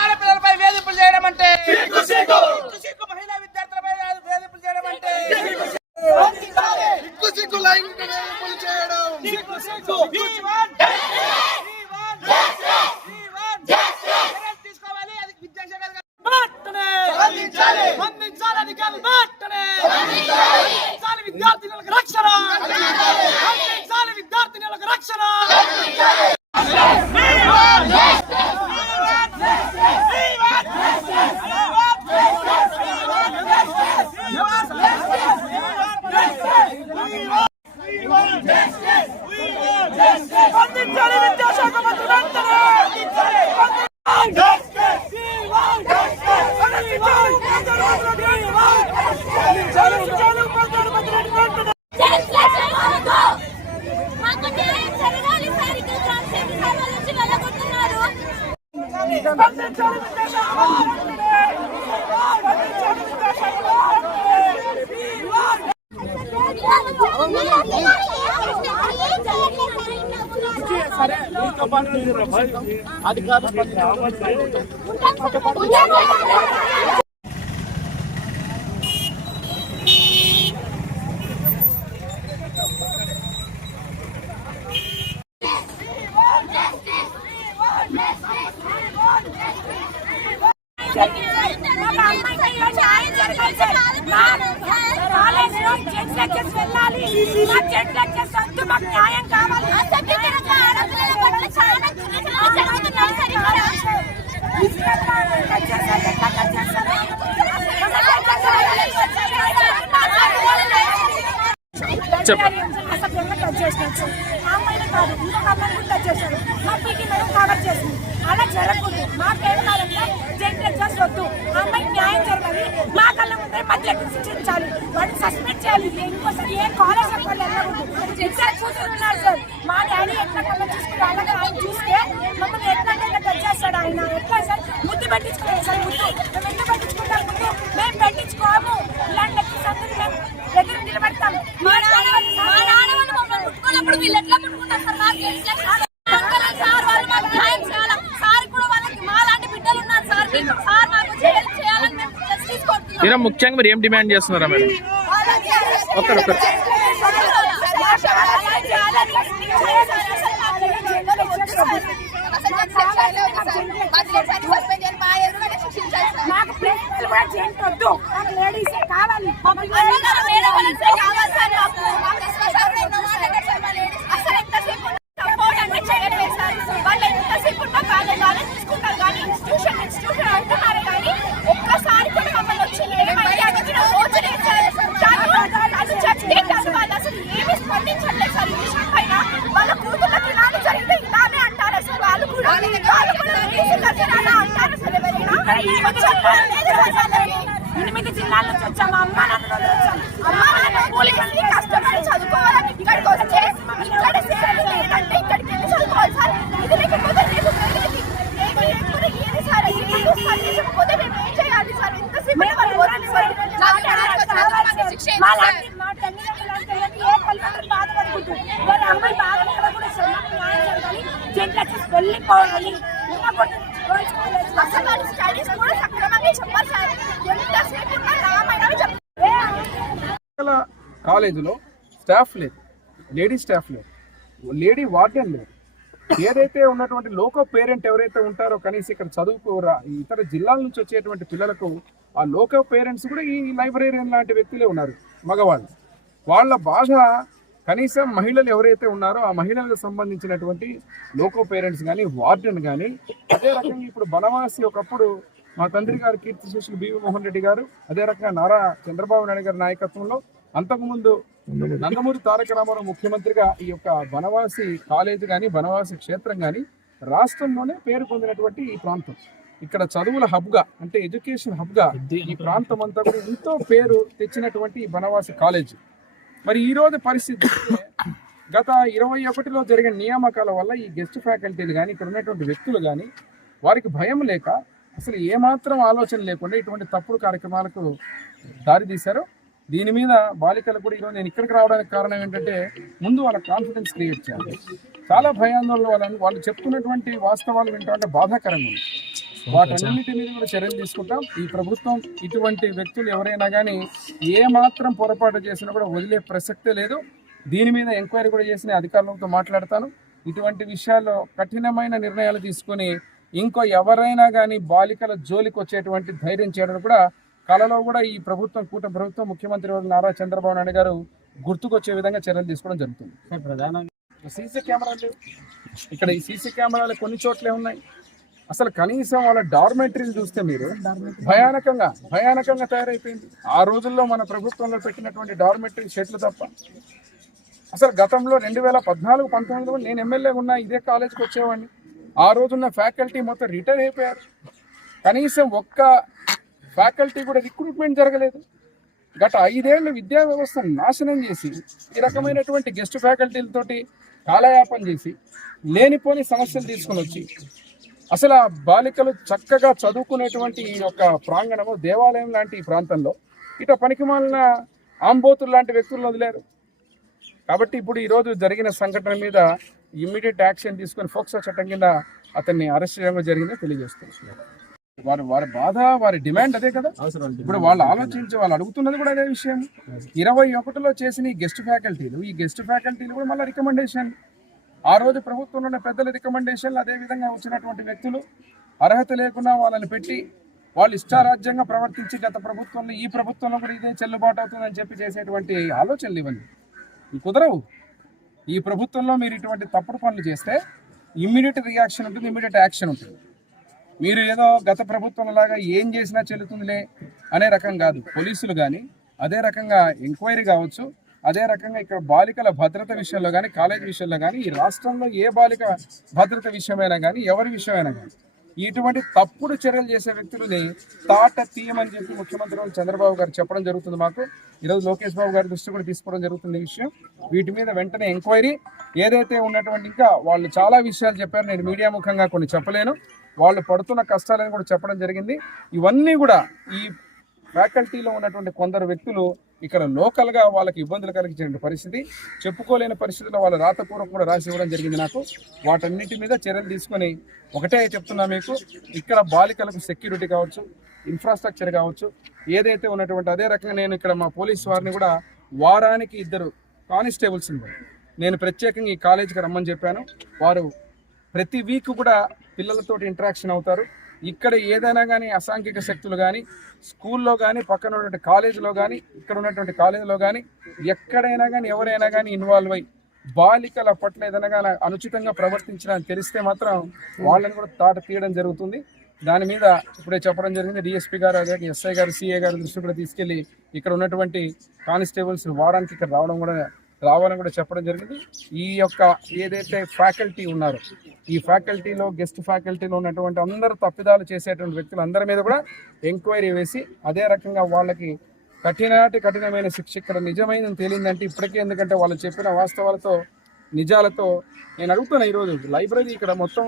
ఆడపిల్లలపై వేధింపులు చేయడం అంటే, మహిళా విద్యార్థులపై వేధింపులు చేయడం అంటే, తీసుకోవాలి. అది విద్యాశాఖ విద్యార్థినులకు రక్షణ, విద్యార్థినులకు రక్షణ. విద్యాశాఖ మంత్రి న్యాయం కావాలి. అలా జరగకూడదు. మాకేం కావాలంటే జెంట్స్ వద్దు, అమ్మాయికి న్యాయం జరగాలి. మా కళ్ళ ముందే మధ్యలో శిక్షించాలి, వాడిని సస్పెండ్ చేయాలి. ఇంకోసారి ఏ కాలేజ్ వెళ్ళకూడదు. ఇద్దరు చూస్తున్నారు సార్, మా డాడీ ఎట్లా కళ్ళ చూసుకుని అలాగే ఆయన చూస్తే మమ్మల్ని ఎట్లా టచ్ చేస్తాడు. ఆయన ఎట్లా సార్ ముద్దు పెట్టించుకోలేదు సార్. ముద్దు మేము ఎందుకు పెట్టించుకుంటాం? ముద్దు మేము పెట్టించుకోము. ఇలాంటి అందరూ మేము దగ్గర నిలబెడతాం. మా నాన్న మమ్మల్ని ముట్టుకున్నప్పుడు వీళ్ళు ఎట్లా ముట్టుకుంటారు సార్? సార్ వాళ్ళు మాకు న్యాయం చేయాలి. సార్ కూడా వాళ్ళకి మాలాంటి బిడ్డలు ఉన్నారు సార్. సార్ మాకు చేయాలని మేము తీసుకుంటున్నాం. ముఖ్యంగా మీరు ఏం డిమాండ్ చేస్తున్నారా మేడం? మాకు ప్రిన్సిపల్ కూడా జెంట్ వద్దు, మాకు లేడీసే కావాలి. వాళ్ళు ఎంతసేపు ఉన్నా వాళ్ళే తీసుకుంటారు కానీ ఇన్స్టిట్యూషన్ అంటున్నారు కానీ ఒక్కసారి కూడా మమ్మల్ని వచ్చి అసలు ఏమి స్పందించట్లేదు సార్. ఈ విషయం పైన వాళ్ళ కూతుళ్ళకి ఇలానే జరిగితే ఇలానే అంటారు సార్. వాళ్ళు కూడా అంటారు సార్. ఎవరైనా 8 జిల్లాల నుంచి వచ్చాము. అమ్మా నాన్న కూలికి కష్టపడి చదువుకోవాలని ఇక్కడికి వస్తే ఇక్కడ లేదంటే ఇక్కడికి వెళ్ళి చదువుకోవాలి సార్. ఇది లేకపోతే ఏది సార్? స్పందించకపోతే మేము ఏం చేయాలి సార్? ఎంతసేపు అమ్మాయి వెళ్ళిపోవాలి. స్టడీస్ కూడా సక్రమంగా చెప్పాలి సార్. ఎంతసేపు కాలేజీలో స్టాఫ్ లేదు, లేడీ స్టాఫ్ లేదు, లేడీ వార్డెన్ లేదు. ఏదైతే ఉన్నటువంటి లోకో పేరెంట్ ఎవరైతే ఉంటారో కనీసం ఇక్కడ చదువుకోరా ఇతర జిల్లాల నుంచి వచ్చేటువంటి పిల్లలకు ఆ లోకో పేరెంట్స్ కూడా ఈ లైబ్రేరియన్ లాంటి వ్యక్తులే ఉన్నారు, మగవాళ్ళు. వాళ్ళ బాధ కనీసం మహిళలు ఎవరైతే ఉన్నారో ఆ మహిళలకు సంబంధించినటువంటి లోకో పేరెంట్స్ కానీ వార్డెన్ కానీ. అదే రకంగా ఇప్పుడు బనవాసి ఒకప్పుడు మా తండ్రి గారు కీర్తిశేషులు బివి మోహన్ రెడ్డి గారు, అదే రకంగా నారా చంద్రబాబు నాయుడు గారి నాయకత్వంలో అంతకుముందు నందమూరి తారక రామారావు ముఖ్యమంత్రిగా ఈ యొక్క బనవాసి కాలేజ్ కానీ బనవాసి క్షేత్రం కానీ రాష్ట్రంలోనే పేరు పొందినటువంటి ఈ ప్రాంతం. ఇక్కడ చదువుల హబ్గా అంటే ఎడ్యుకేషన్ హబ్గా ఈ ప్రాంతం అంతా కూడా ఎంతో పేరు తెచ్చినటువంటి ఈ బనవాసి కాలేజ్. మరి ఈరోజు పరిస్థితి గత 21లో జరిగిన నియామకాల వల్ల ఈ గెస్ట్ ఫ్యాకల్టీలు కానీ ఇక్కడ ఉన్నటువంటి వ్యక్తులు కానీ వారికి భయం లేక అసలు ఏమాత్రం ఆలోచన లేకుండా ఇటువంటి తప్పుడు కార్యక్రమాలకు దారితీశారు. దీని మీద బాలికలు కూడా ఈరోజు నేను ఇక్కడికి రావడానికి కారణం ఏంటంటే ముందు వాళ్ళ కాన్ఫిడెన్స్ క్రియేట్ చేయాలి. చాలా భయాందోళన వాళ్ళు చెప్తున్నటువంటి వాస్తవాలు వింటే బాధాకరంగా ఉంది. వాటన్నిటి మీద కూడా చర్యలు తీసుకుంటాం. ఈ ప్రభుత్వం ఇటువంటి వ్యక్తులు ఎవరైనా కానీ ఏ మాత్రం పొరపాటు చేసినా కూడా వదిలే ప్రసక్తే లేదు. దీని మీద ఎంక్వైరీ కూడా చేసిన అధికారులతో మాట్లాడతాను. ఇటువంటి విషయాల్లో కఠినమైన నిర్ణయాలు తీసుకొని ఇంకో ఎవరైనా కానీ బాలికల జోలికి వచ్చేటువంటి ధైర్యం చేయడం కూడా కళలో కూడా ఈ ప్రభుత్వం కూటమి ప్రభుత్వం ముఖ్యమంత్రి నారా చంద్రబాబు నాయుడు గారు గుర్తుకొచ్చే విధంగా చర్యలు తీసుకోవడం జరుగుతుంది. ప్రధానంగా సీసీ కెమెరాలు ఇక్కడ ఈ సీసీ కెమెరాలు కొన్ని చోట్లే ఉన్నాయి. అసలు కనీసం వాళ్ళ డార్మెటరీలు చూస్తే మీరు భయానకంగా తయారైపోయింది. ఆ రోజుల్లో మన ప్రభుత్వంలో పెట్టినటువంటి డార్మెటరీ షెడ్లు తప్ప అసలు గతంలో 2014-19 నేను ఎమ్మెల్యే ఉన్నా ఇదే కాలేజ్కి వచ్చేవాడిని. ఆ రోజున్న ఫ్యాకల్టీ మొత్తం రిటైర్ అయిపోయారు. కనీసం ఒక్క ఫ్యాకల్టీ కూడా రిక్రూట్మెంట్ జరగలేదు. గత 5 ఏళ్ళు విద్యా వ్యవస్థను నాశనం చేసి ఈ రకమైనటువంటి గెస్ట్ ఫ్యాకల్టీలతోటి కాలయాపన చేసి లేనిపోని సమస్యలు తీసుకుని వచ్చి అసలు ఆ బాలికలు చక్కగా చదువుకునేటువంటి ఈ యొక్క ప్రాంగణము దేవాలయం లాంటి ఈ ప్రాంతంలో ఇట పనికిమాలిన ఆంబోతులు లాంటి వ్యక్తులను వదిలేరు. కాబట్టి ఇప్పుడు ఈరోజు జరిగిన సంఘటన మీద ఇమ్మీడియట్ యాక్షన్ తీసుకొని ఫోక్సో చట్టం కింద అతన్ని అరెస్ట్ చేయడం జరిగిందని తెలియజేస్తున్నారు. వారి బాధ, వారి డిమాండ్ అదే కదా. ఇప్పుడు వాళ్ళు ఆలోచించి వాళ్ళు అడుగుతున్నది కూడా అదే విషయం. 21లో చేసిన ఈ గెస్ట్ ఫ్యాకల్టీలు కూడా మళ్ళీ రికమెండేషన్, ఆ రోజు ప్రభుత్వంలో ఉన్న పెద్దల రికమెండేషన్లు, అదేవిధంగా వచ్చినటువంటి వ్యక్తులు అర్హత లేకుండా వాళ్ళని పెట్టి వాళ్ళు ఇష్టారాజ్యంగా ప్రవర్తించి గత ప్రభుత్వంలో ఈ ప్రభుత్వంలో కూడా ఇదే చెల్లుబాటు అవుతుందని చెప్పి చేసేటువంటి ఆలోచనలు ఇవన్నీ కుదరవు. ఈ ప్రభుత్వంలో మీరు ఇటువంటి తప్పుడు పనులు చేస్తే ఇమ్మీడియట్ రియాక్షన్ ఉంటుంది, ఇమ్మీడియట్ యాక్షన్ ఉంటుంది. మీరు ఏదో గత ప్రభుత్వం లాగా ఏం చేసినా చెల్లుతుందిలే అనే రకం కాదు. పోలీసులు కానీ అదే రకంగా ఎంక్వైరీ కావచ్చు, అదే రకంగా ఇక్కడ బాలికల భద్రత విషయంలో కానీ కాలేజీ విషయంలో కానీ ఈ రాష్ట్రంలో ఏ బాలిక భద్రత విషయమైనా కానీ ఎవరి విషయమైనా కానీ ఇటువంటి తప్పుడు చర్యలు చేసే వ్యక్తులని తాట తీయమని చెప్పి ముఖ్యమంత్రి చంద్రబాబు గారు చెప్పడం జరుగుతుంది. మాకు ఈరోజు లోకేష్ బాబు గారి దృష్టి కూడా తీసుకోవడం జరుగుతుంది ఈ విషయం. వీటి మీద వెంటనే ఎంక్వైరీ ఏదైతే ఉన్నటువంటి ఇంకా వాళ్ళు చాలా విషయాలు చెప్పారు, నేను మీడియా ముఖంగా కొన్ని చెప్పలేను. వాళ్ళు పడుతున్న కష్టాలను కూడా చెప్పడం జరిగింది. ఇవన్నీ కూడా ఈ ఫ్యాకల్టీలో ఉన్నటువంటి కొందరు వ్యక్తులు ఇక్కడ లోకల్గా వాళ్ళకి ఇబ్బందులు కలిగించిన పరిస్థితి, చెప్పుకోలేని పరిస్థితుల్లో వాళ్ళ రాతపూర్వకం కూడా రాసి ఇవ్వడం జరిగింది నాకు. వాటన్నిటి మీద చర్యలు తీసుకొని ఒకటే చెప్తున్నా మీకు, ఇక్కడ బాలికలకు సెక్యూరిటీ కావచ్చు, ఇన్ఫ్రాస్ట్రక్చర్ కావచ్చు, ఏదైతే ఉన్నటువంటి అదే రకంగా నేను ఇక్కడ మా పోలీస్ వారిని కూడా వారానికి 2 కానిస్టేబుల్స్ని నేను ప్రత్యేకంగా ఈ కాలేజీకి రమ్మని చెప్పాను. వారు ప్రతి వీక్ కూడా పిల్లలతో ఇంటరాక్షన్ అవుతారు. ఇక్కడ ఏదైనా కానీ అసాంఘిక శక్తులు కానీ స్కూల్లో కానీ పక్కన ఉన్నటువంటి కాలేజీలో కానీ ఇక్కడ ఉన్నటువంటి కాలేజీలో కానీ ఎక్కడైనా కానీ ఎవరైనా కానీ ఇన్వాల్వ్ అయ్యి బాలికల పట్ల ఏదైనా కానీ అనుచితంగా ప్రవర్తించిన తెలిస్తే మాత్రం వాళ్ళని కూడా తాట తీయడం జరుగుతుంది. దాని మీద ఇప్పుడే చెప్పడం జరిగింది. డిఎస్పీ గారు, అదే ఎస్ఐ గారు, సిఏ గారి దృష్టి కూడా తీసుకెళ్లి ఇక్కడ ఉన్నటువంటి కానిస్టేబుల్స్ వారానికి ఇక్కడ రావాలని కూడా చెప్పడం జరిగింది. ఈ యొక్క ఏదైతే ఫ్యాకల్టీ ఉన్నారో ఈ ఫ్యాకల్టీలో గెస్ట్ ఫ్యాకల్టీలో ఉన్నటువంటి అందరూ తప్పిదాలు చేసేటువంటి వ్యక్తులు అందరి మీద కూడా ఎంక్వైరీ వేసి అదే రకంగా వాళ్ళకి కఠినమైన శిక్ష ఇక్కడ నిజమైందని తేలిందంటే ఇప్పటికే, ఎందుకంటే వాళ్ళు చెప్పిన వాస్తవాలతో నిజాలతో నేను అడుగుతున్నా. ఈరోజు లైబ్రరీ ఇక్కడ మొత్తం